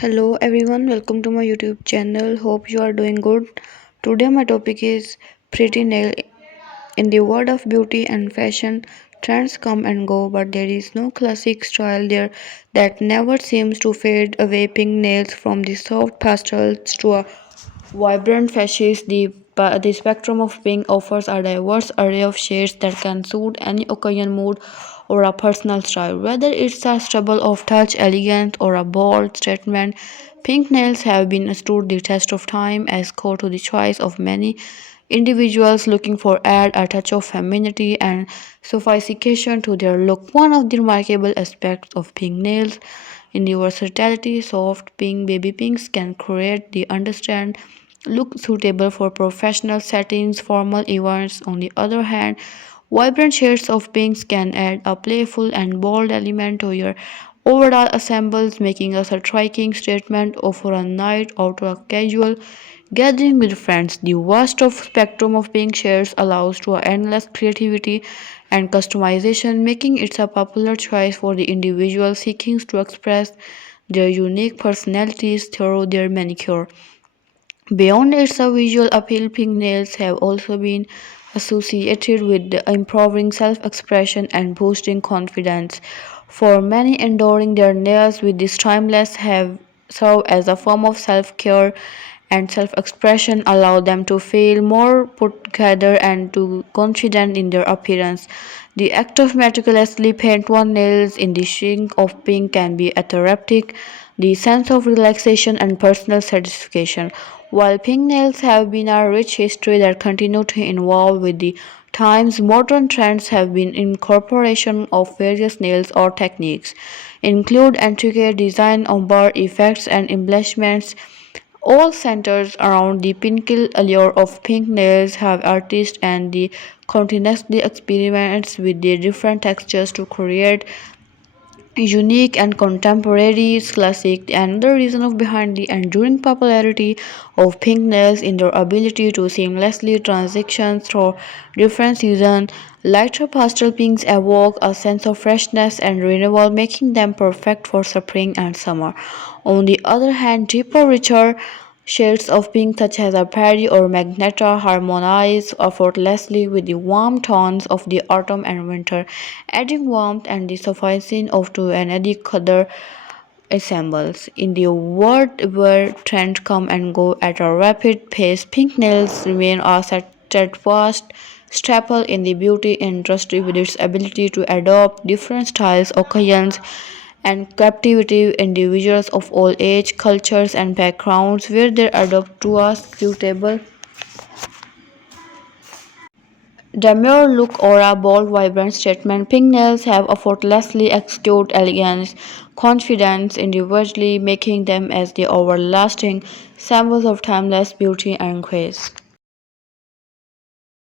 Hello everyone, welcome to my YouTube channel. Hope you are doing good. Today my topic is pretty nail. In the world of beauty and fashion, trends come and go, but there is no classic style there that never seems to fade away. Pink nails from the soft pastels to a vibrant fashions, the spectrum of pink offers a diverse array of shades that can suit any occasion, mood, or a personal style. Whether it's a stubble of touch, elegance, or a bold statement, pink nails have been stood the test of time as core to the choice of many individuals looking for add a touch of femininity and sophistication to their look. One of the remarkable aspects of pink nails in the versatility, soft pink baby pinks can create the understand look suitable for professional settings, formal events. On the other hand, vibrant shades of pinks can add a playful and bold element to your overall ensembles, making a striking statement for a night out or a casual gathering with friends. The vast of spectrum of pink shades allows to endless creativity and customization, making it a popular choice for the individual seeking to express their unique personalities through their manicure. Beyond its visual appeal, pink nails have also been associated with improving self-expression and boosting confidence. For many, enduring their nails with this timeless have served as a form of self-care and self-expression, allow them to feel more put together and to confident in their appearance. The act of meticulously paint one nails in the shade of pink can be therapeutic, the sense of relaxation and personal satisfaction. While pink nails have been a rich history that continue to evolve with the times, modern trends have been incorporation of various nails or techniques, include intricate design, ombre effects, and embellishments all centers around the pinnacle allure of pink nails have artists and the continuously experiments with the different textures to create unique and contemporary classic. Another reason of behind the enduring popularity of pink nails in their ability to seamlessly transition through different seasons. Lighter pastel pinks evoke a sense of freshness and renewal, making them perfect for spring and summer. On the other hand, deeper, richer shades of pink such as a Perry or Magneta harmonize effortlessly with the warm tones of the autumn and winter, adding warmth and the sufficing of to any other ensembles. In the world where trends come and go at a rapid pace, pink nails remain a steadfast staple in the beauty industry with its ability to adopt different styles, occasions, and captivate individuals of all age, cultures, and backgrounds where they adopt to a suitable demure look or a bold, vibrant statement. Pink nails have effortlessly exude elegance, confidence, individually making them as the everlasting symbols of timeless beauty and grace.